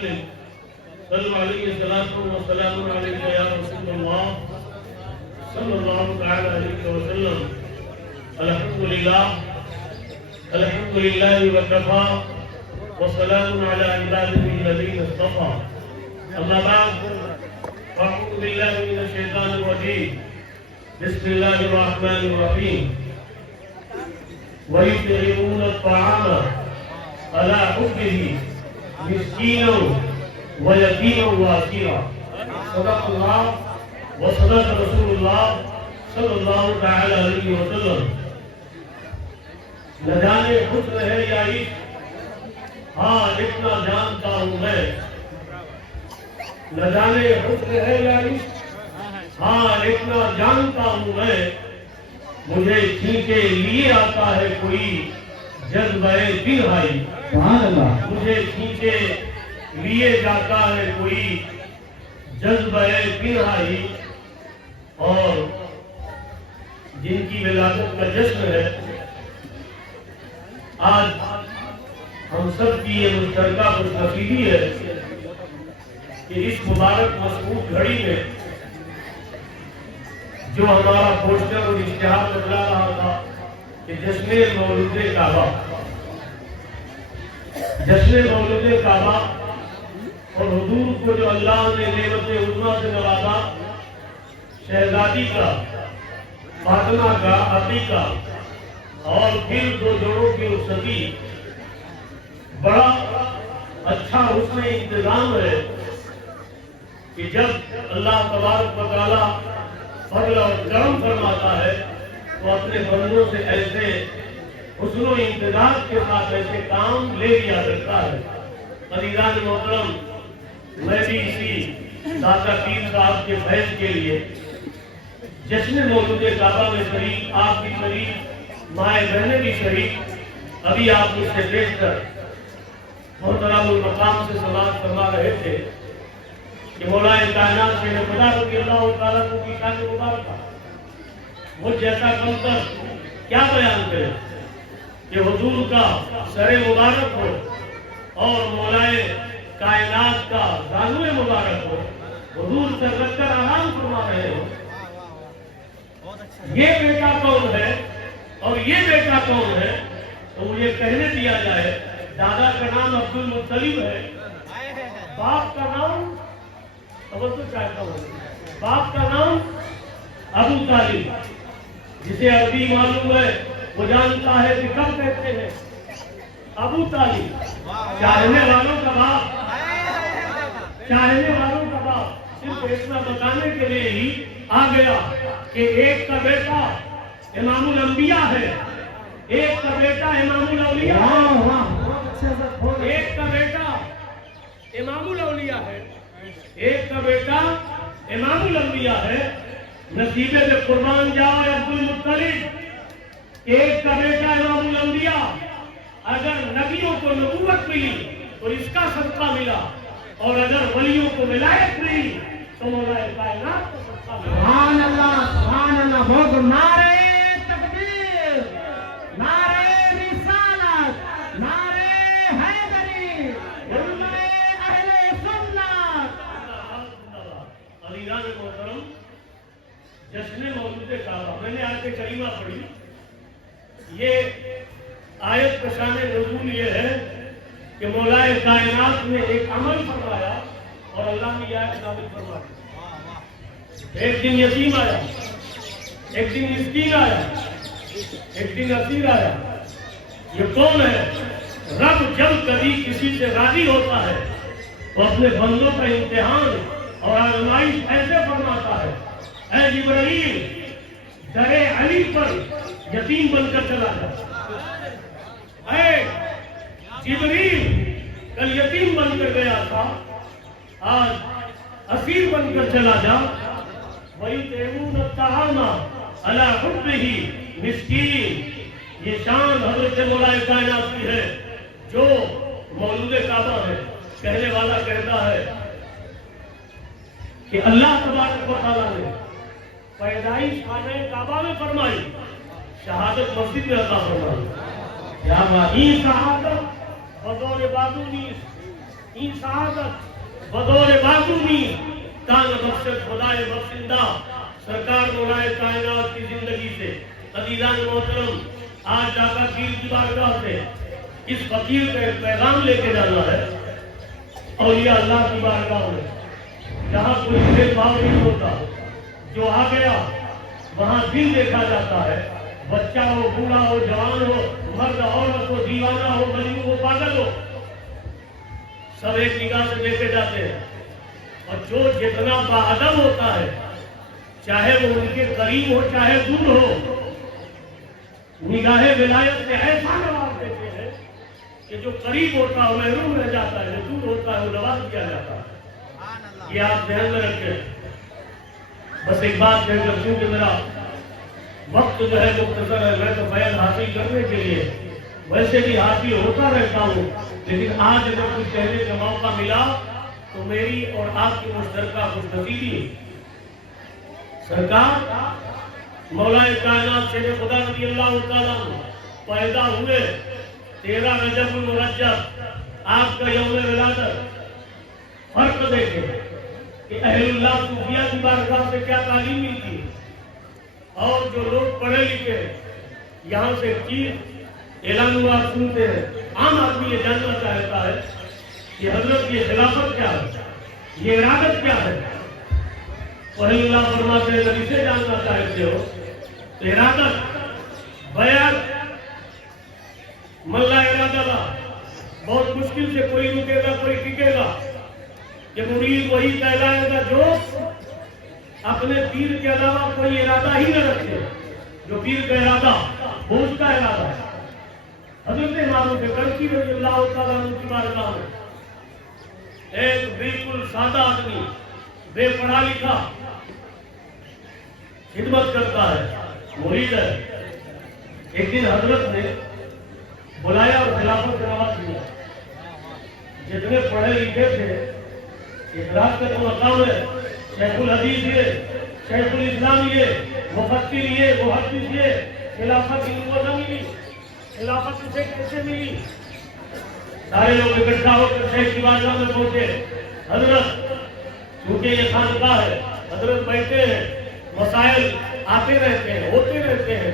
وسلم صلوا عليه الصلاة والسلام عليك يا رسول الله صلى الله تعالى عليه وسلم. الحمد لله وكفى وسلام على عباده الذين اصطفى. أما بعد أعوذ بالله من الشيطان الرجيم. بسم الله الرحمن الرحيم. ويطعمون الطعام على حبه مسكينا ويتيما واسيرا. صدق الله وصدق رسول الله صلی اللہ تعالی علیہ وسلم. نہ جانے حسن ہے یا عشق، ہاں اتنا جانتا ہوں میں. نہ جانے حسن ہے یا عشق، ہاں اتنا جانتا ہوں میں. مجھے کھینچے لیے آتا ہے کوئی جذبہ تنہائی. مجھے کھینچے لیے جاتا ہے کوئی جذبہ تنہائی. اور جن کی ولادت کا جشن ہے، آج ہم سب کی یہ مشترکہ خوش نصیبی ہے کہ اس مبارک مسعود گھڑی میں جو ہمارا پوسٹر اور اشتہار بدلا رہا تھا کہ جشن مولود کعبہ، جشن مولود کعبہ، اور حضور کو جو اللہ نے نعمت عظمیٰ سے نوازا، شہزادی کا، فاطمہ کا عقیقہ، اور پھر دو جوڑوں کی رخصتی، بڑا اچھا حسن انتظام ہے کہ جب اللہ تبارک و تعالیٰ فضل اور کرم فرماتا ہے تو اپنے بندوں سے ایسے حسن و امتزاج کے ساتھ ایسے کام لے لیا کرتا ہے. عزیزان محترم، میں بھی اسی داتا پیر صاحب کے فیض کے لیے جشن مولود کعبہ میں شریک، آپ بھی شریک، مائیں بہنیں بھی شریک. ابھی آپ مجھ سے دیکھ کر محترم المقام سے سماعت فرما رہے تھے کہ مولا کائنات سے خدا رضی اللہ تعالیٰ کو کی شان مبارکہ، وہ جیسا کمتر کیا بیان کرے کہ حضور کا سر مبارک ہو اور مولا کائنات کا زانو مبارک ہو، حضور سے رکھ کر آرام فرما رہے ہو. یہ بیٹا کون ہے اور یہ بیٹا کون ہے؟ تو مجھے کہنے دیا جائے. دادا کا نام عبد المطلب ہے، باپ کا نام باپ کا نام ابو طالب. جسے عربی معلوم ہے وہ جانتا ہے کہ کب کہتے ہیں ابو طالب، چاہنے والوں کا باپ، چاہنے والوں کا باپ. صرف اتنا بتانے کے لیے ہی آ گیا کہ ایک کا بیٹا امام الانبیاء ہے، ایک کا بیٹا امام الاولیاء ہے، ایک کا بیٹا امام الاولیاء ہے، ایک کا بیٹا امام الانبیاء ہے. نصیبے سے قربان جاؤ عبد المطلب، ایک کا بیٹا امام الانبیاء. اگر نبیوں کو نبوت ملی تو اس کا صدقہ ملا، اور اگر ولیوں کو ولایت ملی تو مولا کائنات کو صدقہ ملا. سبحان اللہ، سبحان اللہ. بہت نعرہ تکبیر، نعرہ رسالت، نعرہ حیدری، علماء اہل سنت. عزیزان محترم، جشن مولود کعبہ، میں نے آیت کریمہ پڑھی. یہ آیت کا شان نزول یہ ہے کہ مولا کائنات نے ایک عمل فرمایا اور اللہ نے یہ آیت نازل فرما دی. ایک دن یتیم آیا، ایک دن مسکین آیا، ایک دن اسیر آیا. یہ کون ہے؟ رب جب کبھی کسی سے راضی ہوتا ہے تو اپنے بندوں کا امتحان اور آزمائش ایسے فرماتا ہے. اے جبرائیل، در علی پر یتیم بن کر چلا جا. اے جبرائیل، کل یتیم بن کر گیا تھا، آج اسیر بن کر چلا جا. وَيُطْعِمُونَ الطَّعَامَ عَلَى حُبِّهِ مِسْكِينٌ. یہ شان حضرت مولا کائنات کی ہے جو مولود کعبہ ہے. کہنے والا کہتا ہے کہ اللہ تبارک و تعالیٰ نے پیدائش خانہ کعبہ میں فرمائی، شہادت مسجد میں عطا فرمائی. یا بھائی شہادت بطور بازو نیست، این سعادت بدور معصومی تان بخشت خدائے بخشندہ سرکار مولا کائنات کی زندگی سے عزیزان محترم آج داتا پیر کی بارگاہ سے اس فقیر کا ایک پیغام لے کے جانا ہے اولیاء اللہ کی بارگاہ میں جہاں کوئی بھید بھاؤ نہیں ہوتا جو آ گیا وہاں دل دیکھا جاتا ہے بچہ ہو بوڑھا ہو جوان ہو مرد عورت ہو دیوانہ ہو مجنون ہو پاگل ہو سب ایک نگاہ سے دیکھے جاتے ہیں اور جو جتنا باادب ہوتا ہے چاہے وہ ان کے قریب ہو چاہے دور ہو نگاہ ولایت سے ایسا نواز دیتے ہیں کہ جو قریب ہوتا ہے وہ محروم رہ جاتا ہے جو دور ہوتا ہے وہ نواز کیا جاتا ہے یہ آپ ذہن میں رکھیں بس ایک بات کہہ کر کیونکہ میرا وقت جو ہے مختصر ہے میں تو فیض حاصل کرنے کے لیے ویسے بھی حاصل ہوتا رہتا ہوں لیکن آج اگر کچھ کہنے کا موقع ملا تو میری اور آپ کی مشترکہ خوش نصیبی سرکار مولا کائنات شیر خدا رضی اللہ تعالیٰ پیدا ہوئے 13 رجب المرجب آپ کا یوم ولادت فرق دیکھیں کہ اہل اللہ صوفیہ کی بارگاہ سے کیا تعلیم ملتی اور جو لوگ پڑھے لکھے یہاں سے ایک چیز اعلان ہوا سنتے ہیں عام آدمی یہ جاننا چاہتا ہے کہ حضرت یہ خلافت کیا ہے یہ ارادت کیا ہے اہل اللہ فرماتے ہیں نبی سے جاننا چاہتے ہو تو ارادت بیعت ملا ارادہ دا بہت مشکل سے کوئی رکے گا کوئی ٹکے گا کہ مرید وہی کہلائے گا جو اپنے پیر کے علاوہ کوئی ارادہ ہی نہ رکھے جو پیر کا ارادہ وہ اس کا ارادہ ہے حضرت معروف کرکی رضی اللہ تعالیٰ عنہ کی بارگاہ میں ایک بالکل سادہ آدمی بے پڑھا لکھا خدمت کرتا ہے مرید ہے ایک دن حضرت نے بلایا اور خلافت کا نواز دیا جتنے پڑھے لکھے تھے اخلاص کا تو مقام ہے شیخ الحدیث یہ شیخ الاسلام یہ مفسر یہ محدث یہ خلافت کی نبوت نہ ملی خلافت اسے کیسے ملی سارے لوگ اکٹھا ہو کر شیخ کی بارگاہ میں پہنچے حضرت کیونکہ یہ خانقاہ ہے حضرت بیٹھے ہیں مسائل آتے رہتے ہیں ہوتے رہتے ہیں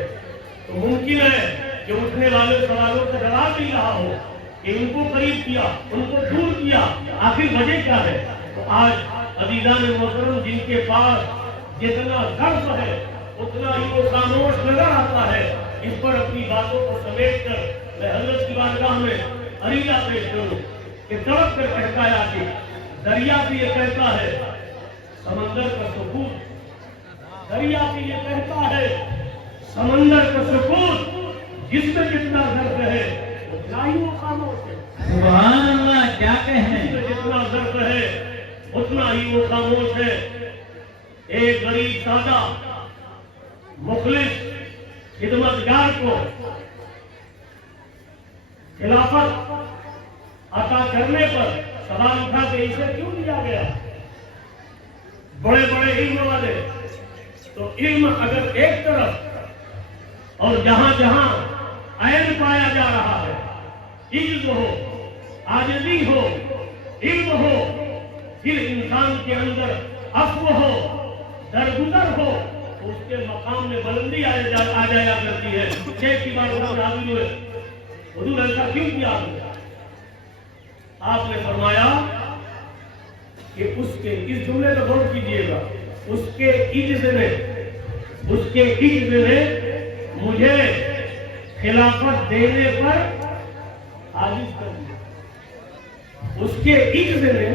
تو ممکن ہے کہ اٹھنے والے سوالوں کا جواب نہیں رہا ہو کہ ان کو قریب کیا ان کو دور کیا آخر وجہ کیا ہے تو آج عزیزان محترم جن کے پاس جتنا ظرف ہے اتنا ہی وہ خاموش نظر آتا ہے اس پر اپنی باتوں کو سمیٹ کر میں حضرت کی بارگاہ میں عریضہ پیش کروں کہ تڑپ کر کہتا ہے کہ دریا بھی یہ کہتا ہے سمندر کا سکوت دریا بھی یہ کہتا ہے سمندر کا سکوت جس میں جتنا ظرف ہے اتنا ہی وہ خاموش ہے سبحان اللہ کیا کہیں جس میں جتنا ظرف ہے اتنا ہی وہ خاموش ہے ایک غریب سادہ مخلص خدمتگار کو خلافت عطا کرنے پر سوال اٹھا کہ اسے کیوں دیا گیا بڑے بڑے علم والے تو علم اگر ایک طرف اور جہاں جہاں عین پایا جا رہا ہے عجز ہو عاجزی ہو علم ہو پھر انسان کے اندر عفو ہو درگزر ہو تو اس کے مقام میں بلندی آ جایا کرتی ہے شیخ کی بات حاضر ہوئے حضور ایسا کیوں کیا آپ نے فرمایا کہ اس کے اس جملے کو غور کیجیے گا اس کے عجز نے مجھے خلافت دینے پر عاجز کر دیا اس کے عجز نے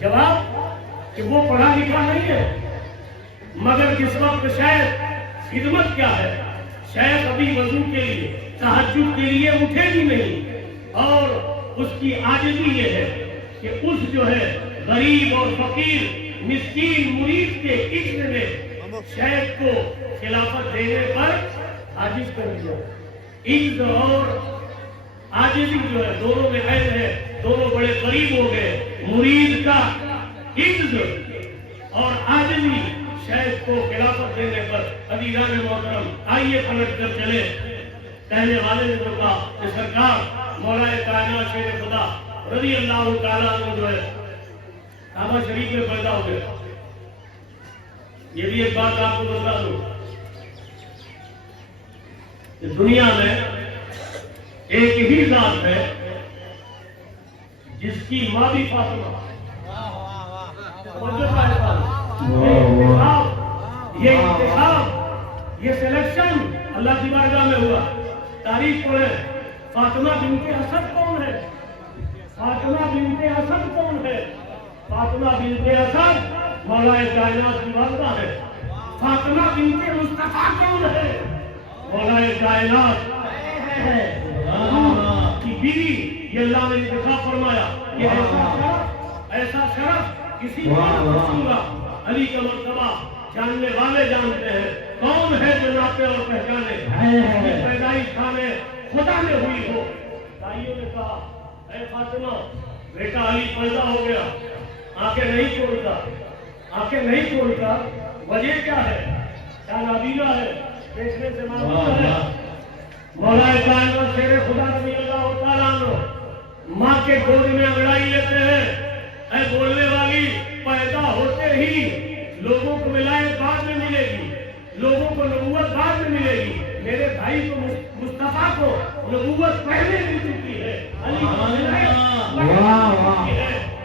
جواب کہ وہ پڑھا لکھا نہیں ہے مگر جس وقت شاید خدمت کیا ہے شاید ابھی وضو کے لیے تہجد کے لیے اٹھے بھی نہیں اور اس کی عاجزی یہ ہے کہ اس جو ہے غریب اور فقیر مسکین مرید کے عشق نے شیخ کو خلافت دینے پر عاجز کر دیا عجز اور عاجزی جو ہے دونوں میں عین ہے دونوں بڑے قریب ہو گئے مرید کا عجز اور عاجزی شیخ کو خلافت دینے پر عزیزان محترم آئیے پلٹ کر چلے کہنے والے نے تو کہا کہ سرکار مولا کائنات شیر خدا رضی اللہ تعالیٰ عنہ جو ہے کعبہ شریف میں پیدا ہو گیا. یہ بھی ایک بات آپ کو بتا دوں کہ دنیا میں ایک ہی ذات ہے جس کی ماں بھی فاطمہ. یہ انتخاب یہ سلیکشن اللہ کی بارگاہ میں ہوا. تاریخ پڑھیں. فاطمہ بنت اسد کون ہے؟ فاطمہ بنت اسد کون ہے؟ فاطمہ بنت اسد مولا کائنات کی والدہ ہے. فاطمہ بنت مصطفیٰ کون ہے؟ مولا کائنات کی بیوی. یہ اللہ نے انتخاب فرمایا کہ ایسا شرف کسی کو نہ پوچھوں گا. علی کا مرتبہ جاننے والے جانتے ہیں. کون ہے جو ناپے اور پہچانے؟ پیدائش خانے خدا میں ہوئی ہو. بھائیوں نے کہا اے فاطمہ بیٹا علی پیدا ہو گیا. آنکھیں نہیں کھولتا. آنکھیں نہیں کھولتا. وجہ کیا ہے؟ کیا نابینا ہے؟ دیکھنے سے معلوم ہے. مولا کائنات شیر خدا رضی اللہ تعالیٰ عنہ ماں کے گود میں انگڑائی لیتے ہیں. اے بولنے والی پیدا ہوتے ہی لوگوں کو ولایت بعد میں ملے گی. لوگوں کو نبوت بعد میں ملے گی. میرے بھائی کو مصطفیٰ کو نبوت پہلے مل چکی ہے. علی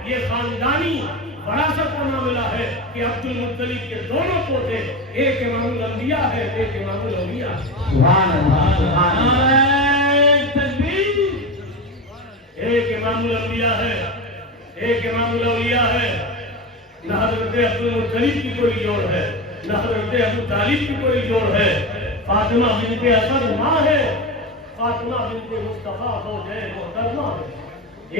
یہ خاندانی وراثت کا معاملہ ہے کہ عبد المطلب کے دونوں پوتے ایک امام الانبیاء ہے ایک امام الاولیاء ایک امام الانبیاء ہے ایک امام الاولیاء ہے. نہ حضرت عبد المطلب کی کوئی جوڑ ہے نہ حضرت ابو طالب کی کوئی جوڑ ہے. فاطمہ بنت اسد ماں ہے. فاطمہ بنت مصطفیٰ زوجہ محترمہ ہے.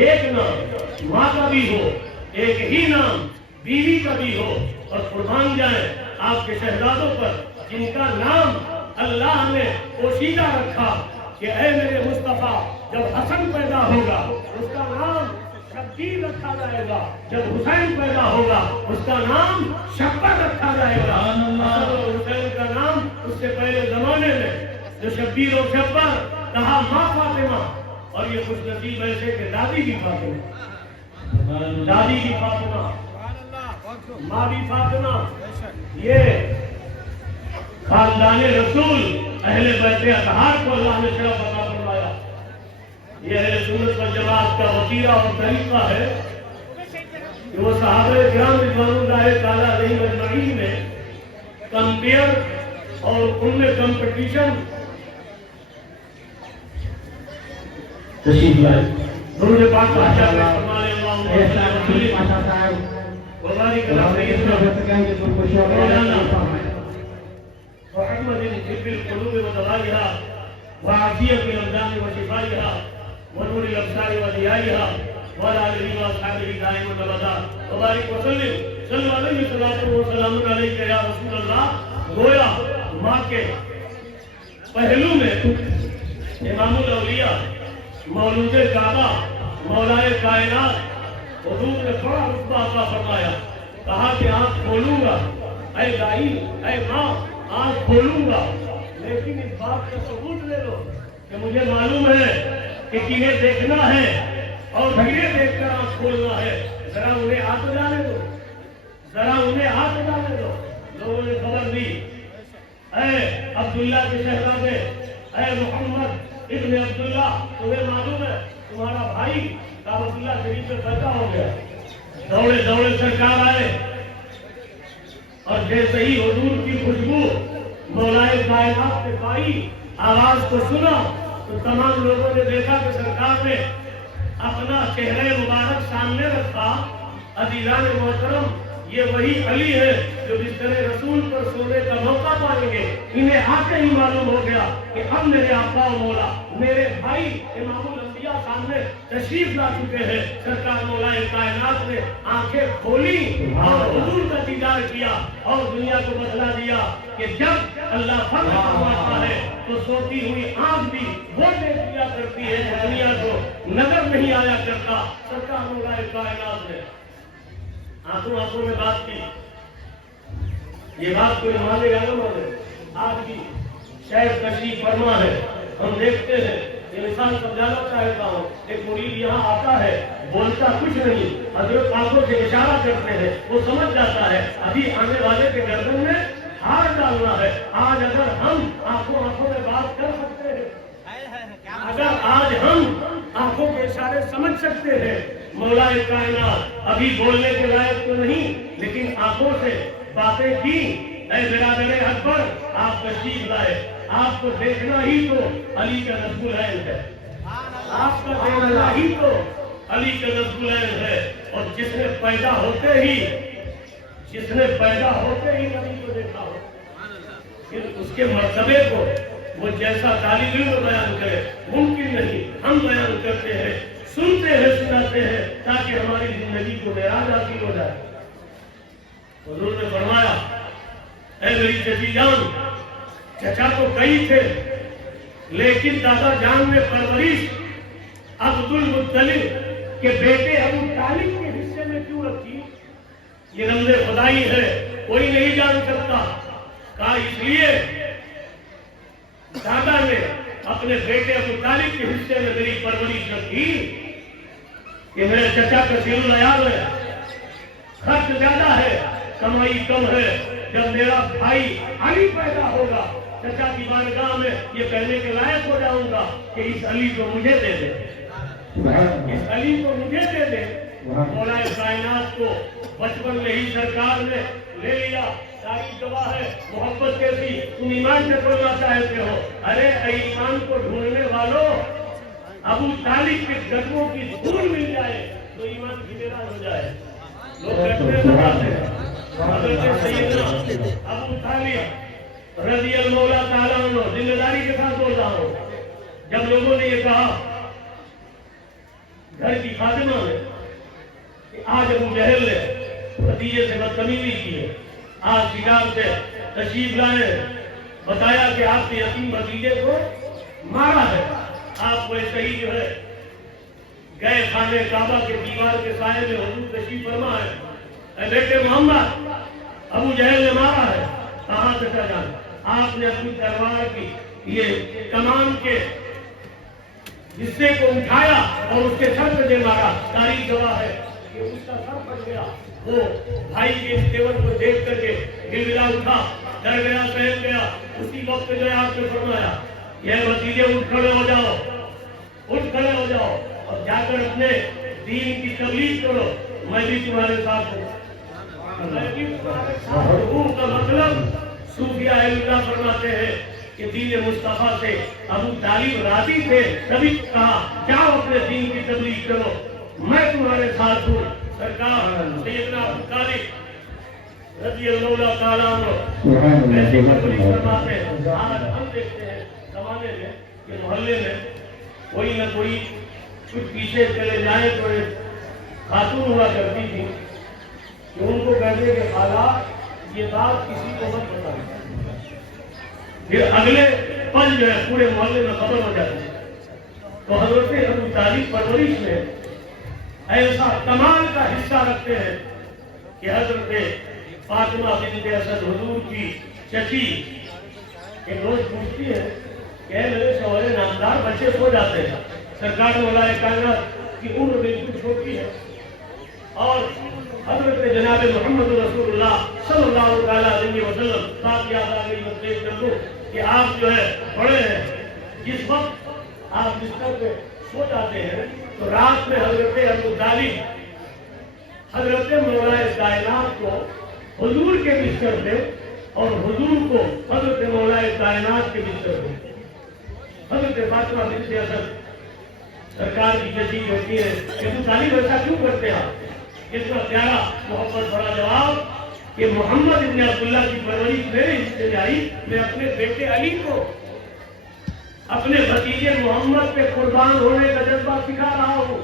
ایک نام ماں کا بھی ہو ایک ہی نام بیوی کا بھی ہو. اور قربان جائیں آپ کے شہزادوں پر جن کا نام اللہ نے پوشیدہ رکھا کہ اے میرے مصطفیٰ جب حسن پیدا ہوگا اس کا نام شبیر رکھا جائے گا. جب حسین پیدا ہوگا اس کا نام شبر رکھا جائے گا. حسین کا نام اس سے پہلے زمانے میں جو شبیر و شبر کہا ماں فاطمہ. اور یہ خوش نصیب ایسے کہ دادی بھی فاطمہ دادی بھی فاطمہ ماں بھی فاطمہ. یہ خاندان رسول اہل بیت اطہار کو اللہ نے شرف عطا فرمایا. یہ اہل سنت والجماعت کا وسیلہ اور طریقہ ہے کہ وہ صحابہ کرام رضوان اللہ تعالیٰ علیہم اجمعین میں کمپیئر اور ان میں کمپٹیشن تشریف لائے. درود پاک پڑھا فرمانے اللہ وبارک اللہ سیدنا مولانا محمد طب القلوب ودوائها وعافیت الابدان وشفائها ونور الابصار وضیائها وعلى آلہ واصحابہ دائما ابدا وبارک وسلم صلی اللہ علیہ وسلم وسلام علیک یا رسول اللہ. گویا ماں کے پہلو میں امام الاولیاء مولود کعبہ مولا کائنات حضور نے بڑا رتبہ عطا فرمایا. کہا کہ آنکھ کھولوں گا اے دائی اے ماں آنکھ کھولوں گا لیکن اس بات کا ثبوت لے لو کہ مجھے معلوم ہے کہ کنہیں دیکھنا ہے اور کنہیں دیکھ کر آنکھ کھولنا ہے. ذرا انہیں ہاتھ ڈالنے دو ذرا انہیں ہاتھ ڈالنے دو. لوگوں نے خبر دی اے عبداللہ کے شہزادے اے محمد ابن عبداللہ تمہیں معلوم ہے تمہارا بھائی کعبۃ اللہ شریف میں پیدا ہو گیا. دوڑے دوڑے سرکار آئے اور جیسے ہی حضور کی خوشبو مولائے کائنات نے پائی آواز کو سنا تو تمام لوگوں نے دیکھا کہ سرکار نے اپنا چہرہ مبارک سامنے رکھا. عزیزان محترم یہ وہی علی ہے جو بستر رسول پر سونے کا موقع پائیں گے. انہیں آ کے ہی معلوم ہو گیا کہ اب میرے آقا و مولا میرے بھائی امام الانبیاء سامنے تشریف لا چکے ہیں. سرکار مولائے کائنات نے آنکھیں کھولی اور حضور کا دیدار کیا اور دنیا کو بتلا دیا کہ جب اللہ فضل فرماتا ہے تو سوتی ہوئی آنکھ بھی وہ دیکھ لیا کرتی ہے جو دنیا کو نظر نہیں آیا کرتا. سرکار مولائے کائنات نے آنکھوں آنکھوں میں بات کی. یہ بات کوئی مانے یا نہ مانے آج بھی شاید تشریف فرما ہے. ہم دیکھتے ہیں یہ مثال سمجھانا چاہتا ہوں. ایک مرید یہاں آتا ہے, بولتا کچھ نہیں, حضرت آنکھوں سے اشارہ کرتے ہیں, وہ سمجھ جاتا ہے ابھی آنے والے کے گردن میں ہار ڈالنا ہے. آج اگر ہم آنکھوں میں بات کر سکتے ہیں, اگر آج ہم آنکھوں کے اشارے سمجھ سکتے ہیں, مولا کائنات ابھی بولنے کے لائق تو نہیں لیکن آنکھوں سے باتیں کی. اے برادر اکبر, آپ تشریف لائے, آپ کو دیکھنا ہی تو علی کا نصب العین ہے, آپ کا دیکھنا ہی تو علی کا نصب العین ہے. اور جس نے پیدا ہوتے ہی نبی کو دیکھا ہو, پھر اس کے مرتبے کو وہ جیسا طالب علم بیان کرے ممکن نہیں. ہم بیان کرتے ہیں, سنتے ہیں, سناتے ہیں تاکہ ہماری زندگی کو معراج حاصل ہو جائے. حضور نے فرمایا, اے میری چچی جان, چچا تو کئی تھے لیکن دادا جان نے پرورش عبد المطلب کے بیٹے ابو طالب کے حصے میں کیوں رکھی؟ یہ رمز خدائی ہے, کوئی نہیں جان سکتا. کہا اس لیے دادا نے اپنے بیٹے ابو طالب کے حصے میں میری پرورش رکھی کہ میرے چچا کا سیل یاد ہے, خرچ زیادہ ہے, کمائی کم ہے. جب میرا بھائی علی پیدا ہوگا چچا کی بارگاہ میں یہ کہنے کے لائق ہو جاؤں گا کہ اس علی کو مجھے دے دے, اس علی کو مجھے دے دے. مولا کائنات کو بچپن میں ہی سرکار نے لے لیا. تاریخ گواہ ہے, محبت کیسی, تم ایمان سے پڑھنا چاہتے ہو. ارے ایمان کو ڈھونڈنے والوں, ابو طالب کے قدموں کی دھول مل جائے تو ایمان کی معراج ہو جائے. لوگ کہتے ہیں حضرت سیدنا ابو طالب رضی اللہ تعالیٰ عنہ, ذمہ داری کے ساتھ بول رہا ہوں, جب لوگوں نے یہ کہا گھر کی خادمہ نے کہ آج ابو جہل نے بھتیجے سے بدتمیزی کی ہے, آج شکار سے تشریف لائے, بتایا کہ آپ کے یتیم بھتیجے کو مارا ہے. آپ کو صحیح جو ہے گئے خانے کعبہ کے دیوار کے سائے میں حضور تشریف فرما ہے. اے بیٹے محمد, ابو جہل نے مارا ہے. کہاں چچا جان؟ آپ نے اپنی تلوار کی یہ کمان کے حصے کو اٹھایا اور اس کے سر پہ دے مارا. تاریخ گواہ ہے کہ اس کا سر پھٹ گیا. وہ بھائی کے اس تیور کو دیکھ کر کے گلگلا اٹھا, ڈر گیا, سہم گیا. اسی وقت جو ہے آپ نے فرمایا, یہ بھتیجے اٹھ کھڑے ہو جاؤ, اٹھ کھڑے ہو جاؤ اور جا کر اپنے دین کی تبلیغ کرو, میں بھی تمہارے ساتھ ہوں. حقوق کا مطلب صوفیہ اللہ فرماتے ہیں کہ دین مصطفیٰ سے ابو طالب راضی تھے, تبھی کہا جاؤ اپنے دین کی تبلیغ کرو, میں تمہارے ساتھ ہوں. سرکار سیدنا ابو طالب رضی اللہ تعالیٰ عنہ ایسی پرورش فرماتے ہیں. آج ہم دیکھتے ہیں زمانے میں کہ محلے میں کوئی نہ کوئی کچھ پیچھے چلے جائے تو خاتون ہوا کرتی تھی کہ ان کو کہتے کہ خالہ یہ بات کسی کو مت بتائیں, پھر اگلے پل جو ہے پورے محلے میں خبر ہو جاتی ہے. تو حضرت ابو طالب پرورش میں ایسا کمال کا حصہ رکھتے ہیں کہ حضرت فاطمہ بنت اسد حضور کی چچی ایک روز پوچھتی ہے کہ میرے شوہر نامدار بچے سو جاتے ہیں, سرکار مولا کائنات کی عمر بالکل چھوٹی ہے, اور حضرت جناب محمد رسول اللہ صلی اللہ علیہ وسلم بات یاد آ گئی مسجد کر دو کہ آپ جو ہے بڑے ہیں. جس وقت آپ بستر پہ سو جاتے ہیں تو رات میں حضرت ابو طالب حضرت مولا کائنات کو حضور کے بستر پہ اور حضور کو حضرت مولا کائنات کے بستر پہ, حضرت فاطمہ بنت اسد سرکار کی چچی ہوتی ہے کہ ابو طالب ایسا کیوں کرتے ہیں؟ اس کا پیارا محبت بڑا جواب کہ محمد ابن عبداللہ کی پرورش میرے حصے میں آئی, میں اپنے بیٹے علی کو اپنے بھتیجے محمد پہ قربان ہونے کا جذبہ سکھا رہا ہوں.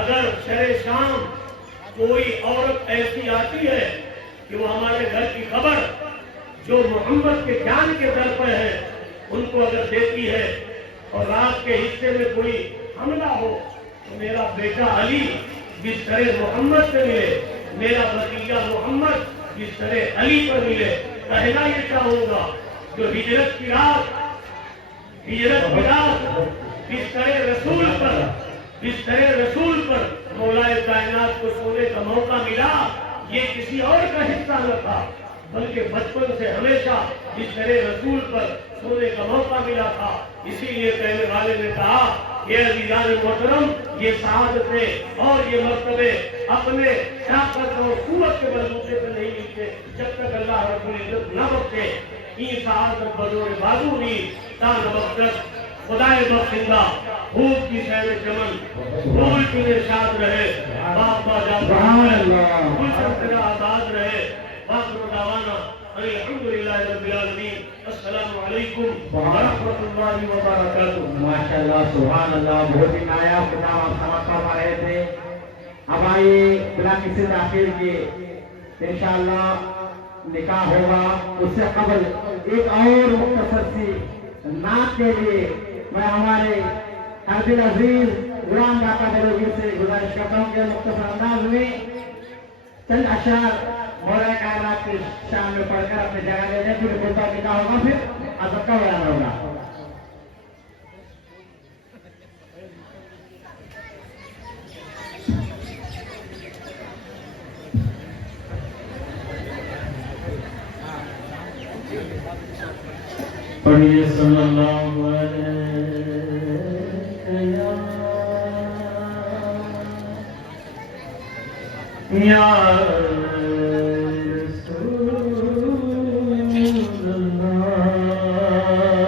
اگر شرع شام کوئی عورت ایسی آتی ہے کہ وہ ہمارے گھر کی خبر جو محمد کے جان کے در پر ہے ان کو اگر دیتی ہے اور رات کے حصے میں کوئی حملہ ہو تو میرا بیٹا علی بستر محمد سے ملے, میرا بھتیجا محمد بستر علی پر ملے. کہنا یہ چاہوں گا جو ہجرت کی رات بستر رسول پر مولا کائنات کو سونے کا موقع ملا، یہ کسی اور کا حصہ نہ تھا، بلکہ بچپن سے ہمیشہ بستر رسول پر سونے کا موقع ملا تھا۔ اسی لیے کہنے والے نے کہا کہ عزیزان محترم، یہ سعادتیں اور یہ مرتبے اپنے طاقت اور قوت کے بلبوتے پہ نہیں ملتے، جب تک اللہ رب العزت نہ بخشے۔ این سعادت بدور بازو نہیں تا نہ بخشت خدائے بخشندہ، خوب کی سیر چمن پھول پینے شاد رہے، باپ با جا گلشن تیرا آباد رہے۔ باخر دعوانا الحمدللہ رب العالمین، السلام علیکم ورحمۃ اللہ وبرکاتہ۔ ماشاءاللہ، سبحان اللہ، بہت ہی نایاب کتاب آپ سماعت فرما رہے تھے۔ اب آئیے بلا کسی تاخیر کے انشاءاللہ نکاح ہوگا، اس سے قبل ایک اور مختصر سی نعت کے لیے میں ہمارے عبد العزیز غلام ڈاکا بلوچی سے گزارش کرتا ہوں کہ مختصر انداز میں چند اشعار مولا کائنات کی شان میں پڑھ کر اپنی جگہ لے جائیں، پھر خطبہ نکاح ہوگا، پھر ادب کا بیان ہوگا۔ پڑھیے صلی اللہ علیہ یا